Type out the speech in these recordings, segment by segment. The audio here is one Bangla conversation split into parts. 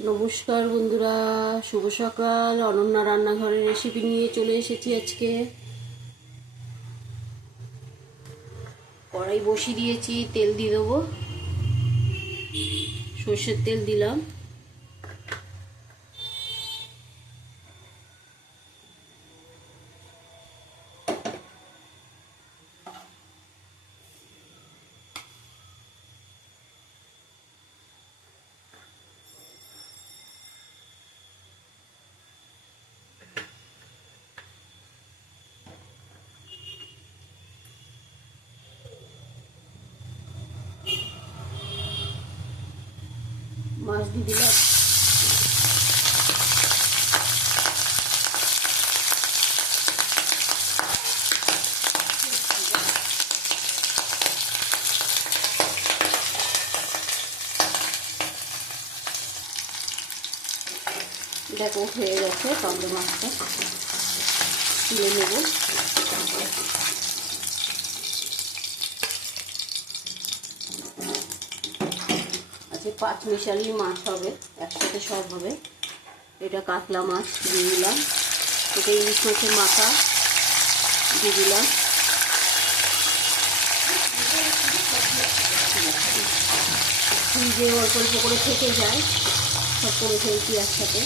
নমস্কার বন্ধুরা, শুভ সকাল। অনন্যা রান্নাঘরের রেসিপি নিয়ে চলে এসেছি আজকে। কড়াই বসিয়ে দিয়েছি, তেল দিয়ে দেবো। সর্ষের তেল দিলাম। মাছ দিয়ে দিলাম দেখো হয়ে গেছে টমেটো মাছটা তুলে নেব আজকে পাঁচ মিশালি মাছ হবে, একসাথে সব হবে। এটা কাতলা মাছ দিয়ে দিলাম। এটা ইলিশ মাছের মাথা দিয়ে দিলাম। ফ্রিজে অল্প অল্প করে থেকে যায়, সব করে ফেলছি একসাথে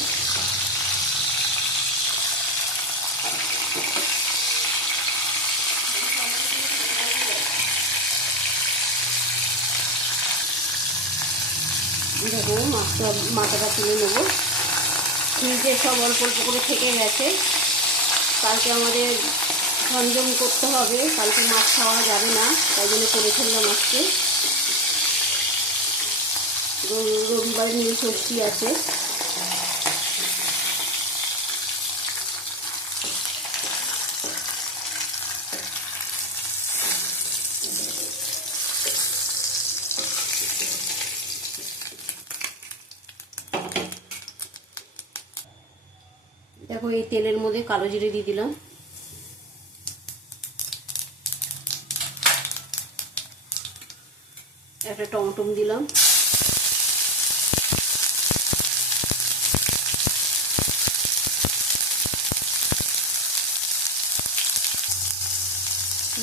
দেখো মাছটা মাথাটা তুলে নেব। ফ্রিজে সব অল্প অল্প করে থেকে গেছে। কালকে আমাদের সঞ্জম করতে হবে। কালকে মাছ খাওয়া যাবে না, তাই জন্য করে ফেললাম আজকে। রবিবার নিয়ে ষষ্ঠী আছে। দেখো, এই তেলের মধ্যে কালো জিরে দিয়ে দিলাম। একটা টমটম দিলাম।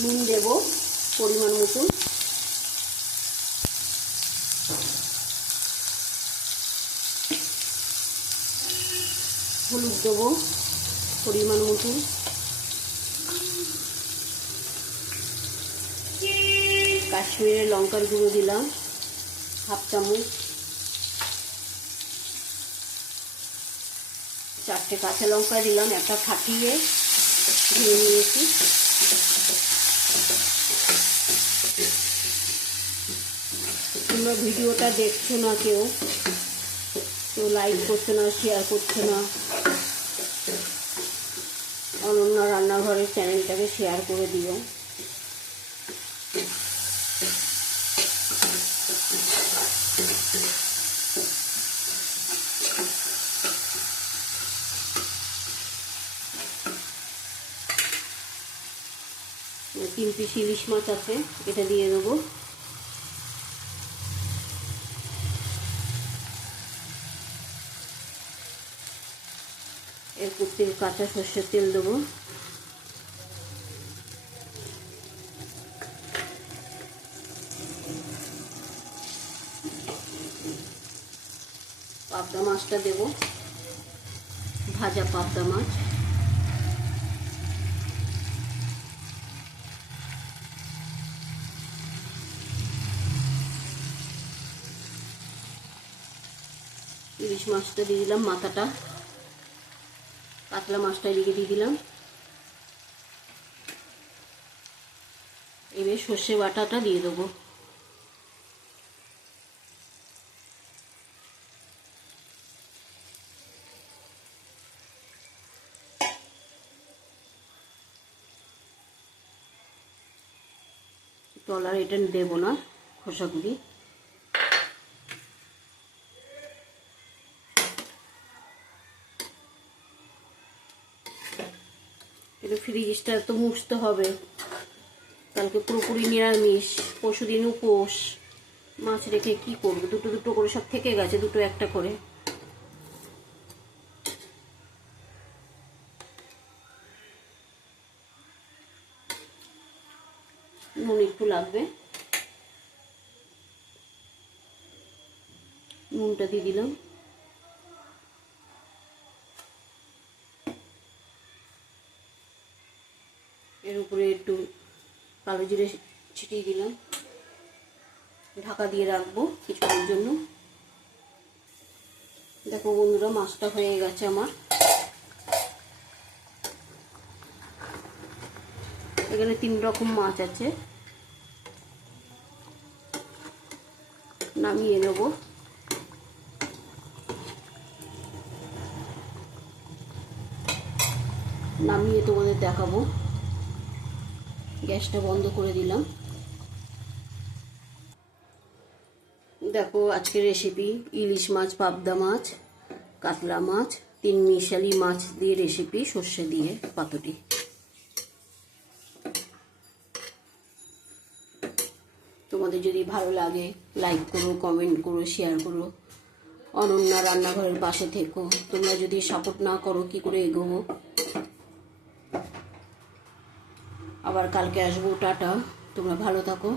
নুন দেব পরিমাণ মতন। হলুদ দেবো, পরিমাণ মতন কাশ্মীরের লঙ্কার গুঁড়ো দিলাম, হাফ চামচ। চারটে কাঁচা লঙ্কা দিলাম, একটা ফাটিয়ে দিয়ে নিয়েছি। তোমরা ভিডিওটা দেখছ না কেউ কেউ লাইক করছে না শেয়ার করছে না। অনন্যা রান্নাঘরের চ্যানেলটাকে শেয়ার করে দিও। তিন পিস ইলিশ মাছ আছে এটা দিয়ে দেবো। তেল, কাঁচা সর্ষের তেল দেবো। পাবদা মাছটা দেব, ভাজা পাবদা মাছ। ইলিশ মাছটা দিয়ে দিলাম মাথাটা। কাতলা মাছটা এদিকে দিয়ে দিলাম। এবার সর্ষে বাটাটা দিয়ে দেবো। টলার এটা দেবো না খোসাগুলি এটা ফ্রিজটা তো মুছতে হবে। কালকে পুরোপুরি নিরামিষ পরশু দিন উপোস। মাছ রেখে কি করব? দুটো দুটো করে সব থেকে গেছে, দুটো একটা করে। নুন একটু লাগবে। নুনটা দিয়ে দিলাম। কালো জিরে ছিটিয়ে দিলাম। ঢাকা দিয়ে রাখব কিছুক্ষণের জন্য। দেখো বন্ধুরা, মাছটা হয়ে গেছে আমার। এখানে তিন রকম মাছ আছে। নামিয়ে নেব। নামিয়ে তোমাদের দেখাবো। গ্যাসটা বন্ধ করে দিলাম। দেখো, আজকের রেসিপি ইলিশ মাছ, পাবদা মাছ, কাতলা মাছ, তিন মিশালি মাছ দিয়ে রেসিপি সর্ষে দিয়ে পাতুরি তোমাদের যদি ভালো লাগে লাইক করো কমেন্ট করো শেয়ার করো। অনন্যা রান্নাঘরের পাশে থেকো। তোমরা যদি সাপোর্ট না করো, কি করে এগোবো? আবার কালকে আসব টাটা। তোমরা ভালো থাকো।